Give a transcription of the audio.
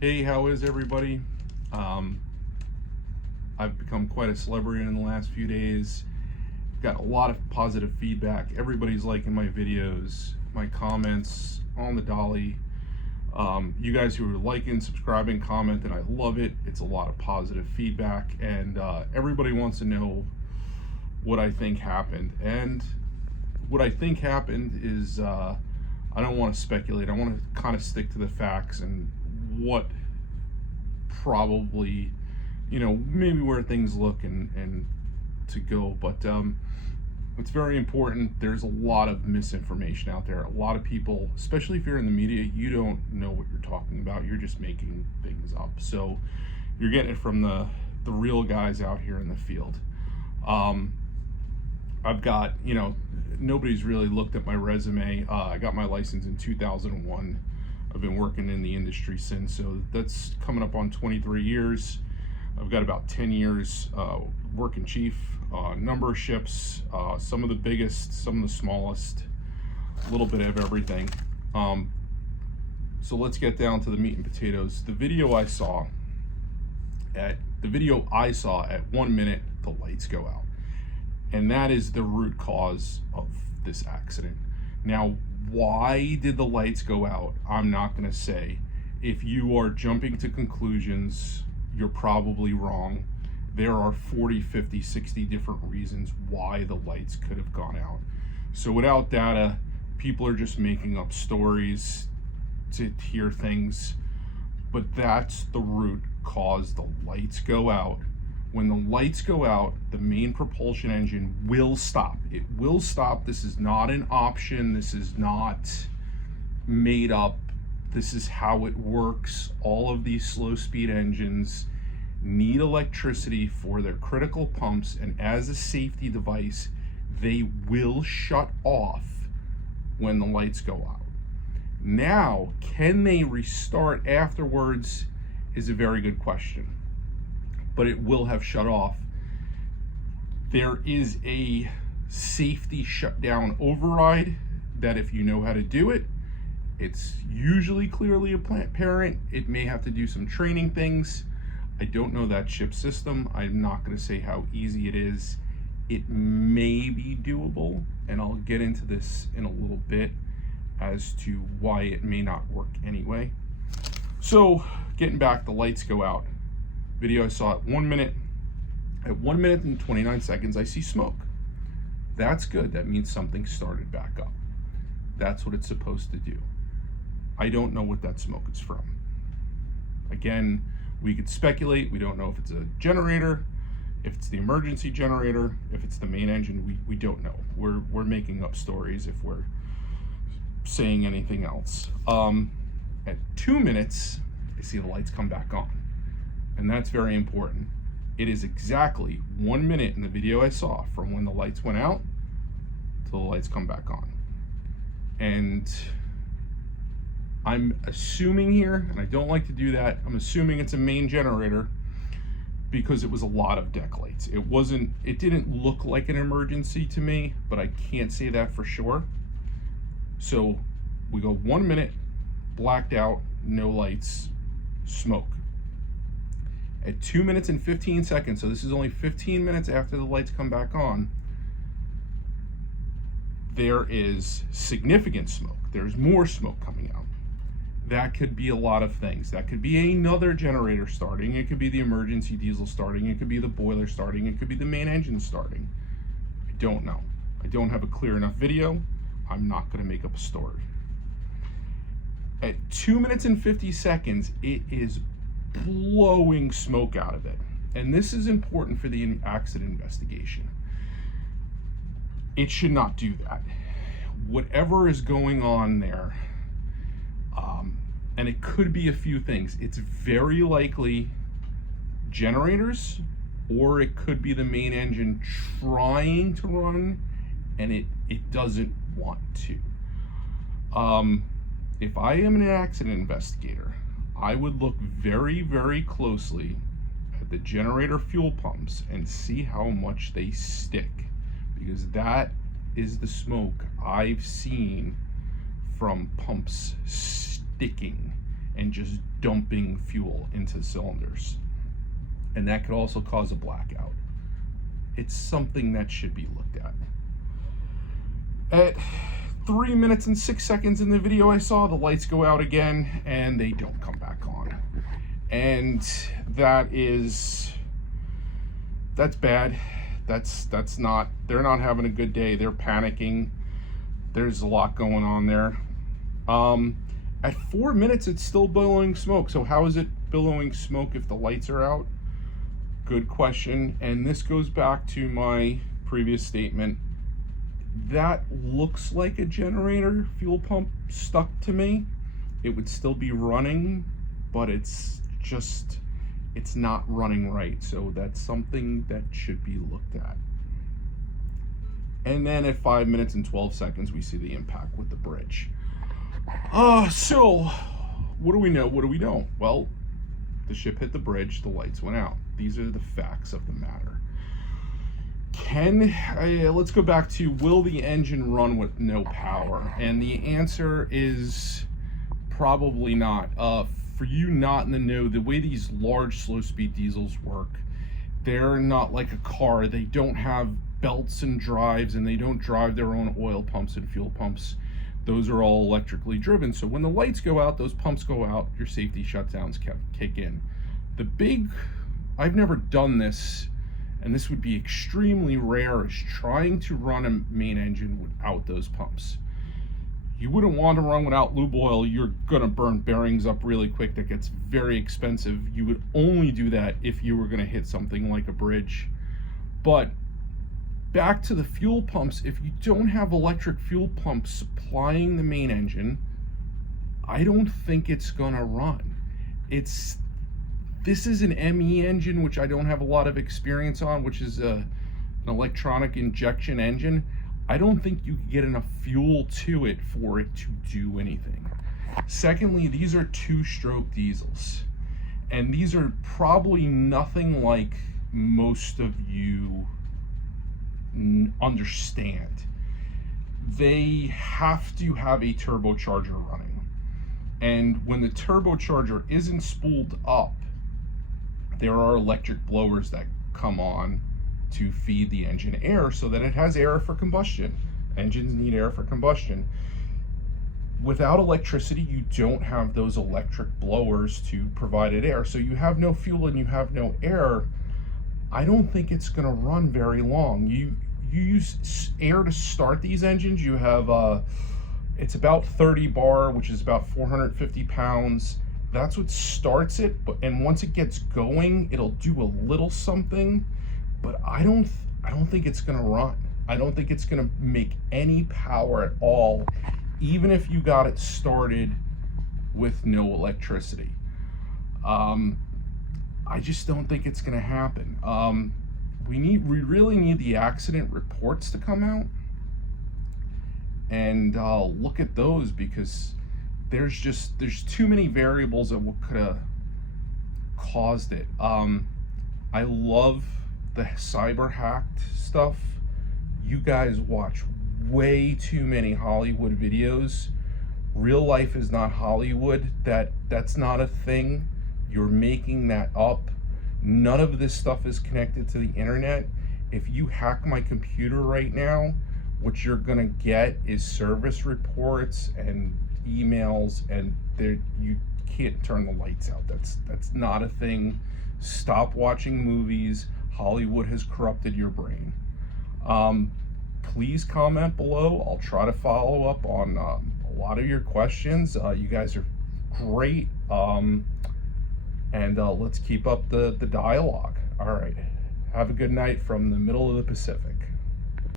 Hey, how is everybody? I've become quite a celebrity in the last few days. Got a lot of positive feedback. Everybody's liking my videos, my comments on the Dali. You guys who are liking, subscribing, commenting, I love it. It's a lot of positive feedback, and everybody wants to know what I think happened. And what I think happened is, I don't want to speculate. I want to kind of stick to the facts and what probably, maybe where things look and to go. But it's very important. There's a lot of misinformation out there. A lot of people, especially if you're in the media, you don't know what you're talking about. You're just making things up. So you're getting it from the real guys out here in the field. I've got, nobody's really looked at my resume. I got my license in 2001. I've been working in the industry since, so that's coming up on 23 years. I've got about 10 years working chief, number of ships, some of the biggest, some of the smallest, a little bit of everything. So let's get down to the meat and potatoes. The video I saw at 1 minute, the lights go out. And that is the root cause of this accident. Now, why did the lights go out? I'm not going to say. If you are jumping to conclusions, you're probably wrong. There are 40, 50, 60 different reasons why the lights could have gone out. So without data, people are just making up stories to hear things. But that's the root cause. The lights go out. When the lights go out, the main propulsion engine will stop. It will stop. This is not an option. This is not made up. This is how it works. All of these slow speed engines need electricity for their critical pumps, and as a safety device, they will shut off when the lights go out. Now, can they restart afterwards is a very good question. But it will have shut off. There is a safety shutdown override that if you know how to do it, it's usually clearly apparent. It may have to do some training things. I don't know that ship system. I'm not going to say how easy it is. It may be doable, and I'll get into this in a little bit as to why it may not work anyway. So getting back, the lights go out. Video I saw at 1 minute. At 1 minute and 29 seconds, I see smoke. That's good. That means something started back up. That's what it's supposed to do. I don't know what that smoke is from. Again, we could speculate. We don't know if it's a generator, if it's the emergency generator, if it's the main engine. We don't know. We're making up stories if we're saying anything else. At 2 minutes, I see the lights come back on. And that's very important. It is exactly 1 minute in the video I saw from when the lights went out till the lights come back on. And I'm assuming here, and I don't like to do that, I'm assuming it's a main generator because it was a lot of deck lights. It didn't look like an emergency to me, but I can't say that for sure. So we go 1 minute, blacked out, no lights, smoke. At 2 minutes and 15 seconds, so this is only 15 minutes after the lights come back on, there is significant smoke. There's more smoke coming out. That could be a lot of things. That could be another generator starting. It could be the emergency diesel starting. It could be the boiler starting. It could be the main engine starting. I don't know. I don't have a clear enough video. I'm not going to make up a story. At 2 minutes and 50 seconds, it is blowing smoke out of it. And this is important for the accident investigation. It should not do that. Whatever is going on there, and it could be a few things. It's very likely generators, or it could be the main engine trying to run and it doesn't want to. If I am an accident investigator, I would look very, very closely at the generator fuel pumps and see how much they stick, because that is the smoke I've seen from pumps sticking and just dumping fuel into cylinders. And that could also cause a blackout. It's something that should be looked at. At 3 minutes and 6 seconds in the video I saw, the lights go out again and they don't come back on. And that's bad. That's not, they're not having a good day. They're panicking. There's a lot going on there. At 4 minutes, it's still billowing smoke. So how is it billowing smoke if the lights are out? Good question. And this goes back to my previous statement. That looks like a generator fuel pump stuck to me. It would still be running, but it's not running right. So that's something that should be looked at. And then at 5 minutes and 12 seconds, we see the impact with the bridge. So what do we know? What do we don't? Well, the ship hit the bridge, the lights went out. These are the facts of the matter. Let's go back to, will the engine run with no power? And the answer is probably not. For you not in the know, the way these large slow-speed diesels work, they're not like a car. They don't have belts and drives, and they don't drive their own oil pumps and fuel pumps. Those are all electrically driven. So when the lights go out, those pumps go out, your safety shutdowns kick in. I've never done this, and this would be extremely rare, is trying to run a main engine without those pumps. You wouldn't want to run without lube oil. You're gonna burn bearings up really quick. That gets very expensive. You would only do that if you were gonna hit something like a bridge. But back to the fuel pumps, if you don't have electric fuel pumps supplying the main engine, I don't think it's gonna run. This is an ME engine, which I don't have a lot of experience on, which is an electronic injection engine. I don't think you can get enough fuel to it for it to do anything. Secondly, these are 2-stroke diesels, and these are probably nothing like most of you understand. They have to have a turbocharger running, and when the turbocharger isn't spooled up, there are electric blowers that come on to feed the engine air so that it has air for combustion. Engines need air for combustion. Without electricity, you don't have those electric blowers to provide it air. So you have no fuel and you have no air. I don't think it's gonna run very long. You use air to start these engines. You have, it's about 30 bar, which is about 450 pounds. That's what starts it, and once it gets going, it'll do a little something, but I don't think it's gonna run. I don't think it's gonna make any power at all, even if you got it started with no electricity. I just don't think it's gonna happen. We really need the accident reports to come out and look at those, because there's too many variables of what could have caused it. I love the cyber hacked stuff. You guys watch way too many Hollywood videos. Real life is not Hollywood. That's not a thing. You're making that up. None of this stuff is connected to the internet. If you hack my computer right now, what you're gonna get is service reports and emails, and you can't turn the lights out. That's not a thing. Stop watching movies. Hollywood has corrupted your brain. Please comment below. I'll try to follow up on a lot of your questions. You guys are great, and let's keep up the dialogue. All right, have a good night from the middle of the Pacific.